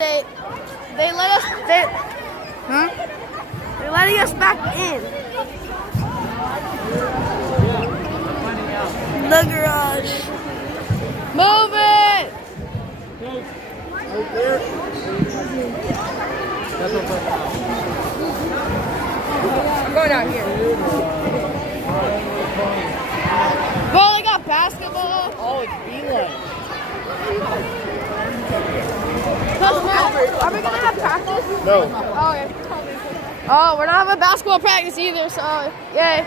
They let us they're letting us back in the garage. Move it! I'm going out here. Bro, they got basketball. Oh, it's B-line. Are we gonna have practice? No. Oh, okay. Oh, we're not having basketball practice either, so yay.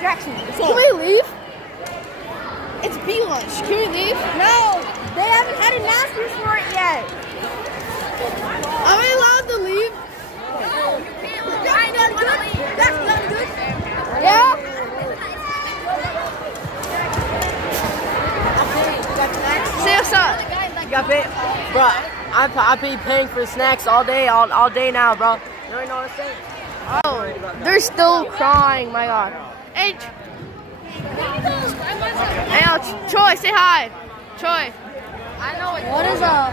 Jackson, Can we leave? It's B lunch. Can we leave? no, they haven't had announcements for it yet. Are we allowed to leave? No, you can't. That's not good. That's not good. Yeah? Say what's up. Got paid, bro. I've been paying for snacks all day now, bro. You don't know what I'm saying? Oh, they're still crying, my God. Hey, Troy, say hi. Troy. What is up?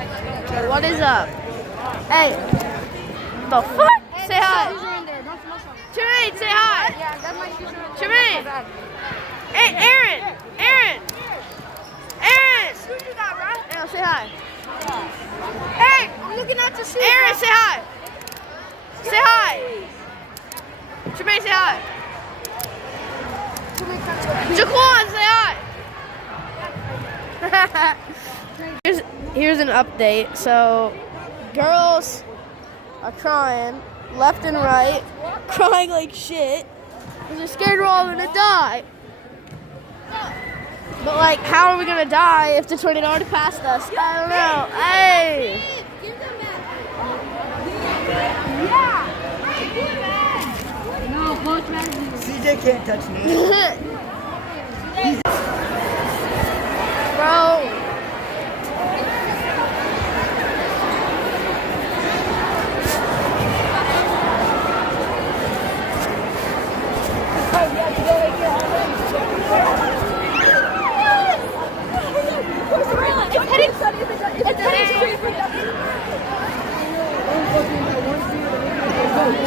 What is up? Hey, the fuck? Say hi. Jermaine, say hi. Jermaine. Hey, Aaron. Aaron, say hi. Hey, I'm looking at the shoes. Aaron, say hi. Say hi. Jermaine, say hi. Jaquan, say hi. Here's an update. So, girls are crying left and right, crying like shit because they're scared we're all gonna die. But like, how are we gonna die if the tornado already passed us? I don't know. Hey. CJ can't touch me. Bro.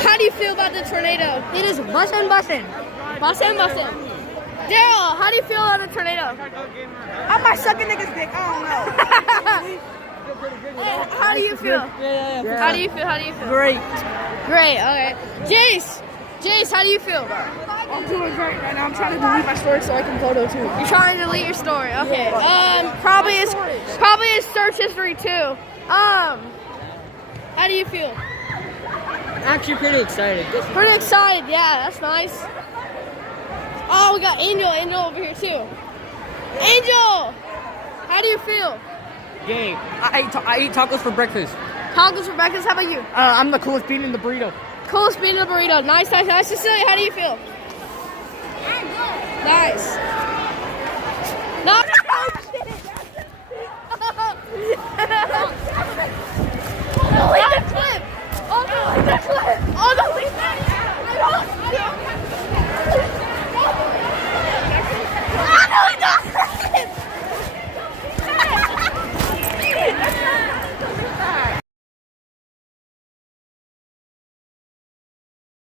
How do you feel about the tornado? It is bussin'. Bussin'. Daryl, how do you feel about the tornado? I might suck a nigga's dick. I don't know. How do you feel? How do you feel? Great. Great, okay. Jace, how do you feel? I'm doing great right now. I'm trying to delete my story so I can photo too. You're trying to delete your story. Okay. Probably is search history too. How do you feel? Actually, pretty excited. Pretty excited. Yeah, that's nice. Oh, we got Angel over here too. Angel, how do you feel? Game. I eat tacos for breakfast. Tacos for breakfast. How about you? I'm the coolest bean in the burrito. Coolest being in a burrito. Nice. Cecilia, how do you feel? Nice.